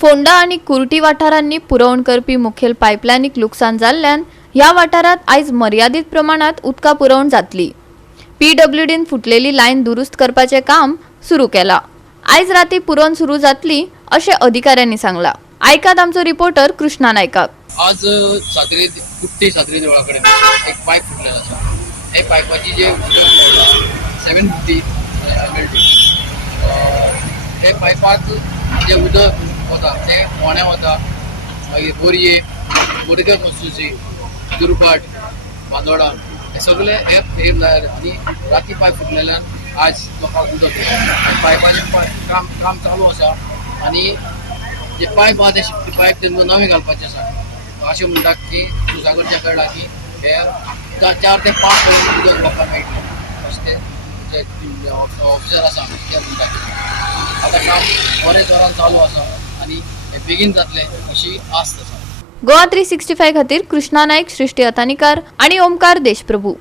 फोंडा आणि कुर्टी वाठारांनी पुरवण करपी मुखेल पायपलायनीक लुकसाण जाल्ल्यान ह्या वाठारात आयज मर्यादित प्रमाणात उदका पुरवण जातली। PWDन फुटलेली लायन दुरुस्त करपाचे काम सुरू केला। आयज राती पुरवण सुरू जातली अशें अधिकाऱ्यांनी सांगला। आयकात आमचो रिपोर्टर कृष्णा नायकाक। आज कुट्टी सातरी देवळाकडे एक पाईप फुटलेला आसा। हे पायपाची जे 750 हे पायपात जे उदक वता ते फोण्या वता, मागीर बोरये, बोडगे मसूची, दुर्बाट, बांदोडा हे सगळे हे आनी राती पायप फुटलेल्यान आज लोकांक उदक पायपाचें काम चालू आसा आनी जे पायप आहा ते पायप तेंका नवे घालपाचे आसा। अशें म्हणटात की सुजागरच्या कळ्ळां की हे 4 ते 5 पर्यंत उदक लोकांक मेळटलें अशें ते ऑफिसर आसा ते म्हणटात। आतां काम बरें जोरान चालू आसा आनी हे बेगीन जातलें अशी आस्त आसा। GOA365 खातीर कृष्णा नायक, सृष्टी अतानीकार आणि ओमकार देशप्रभू।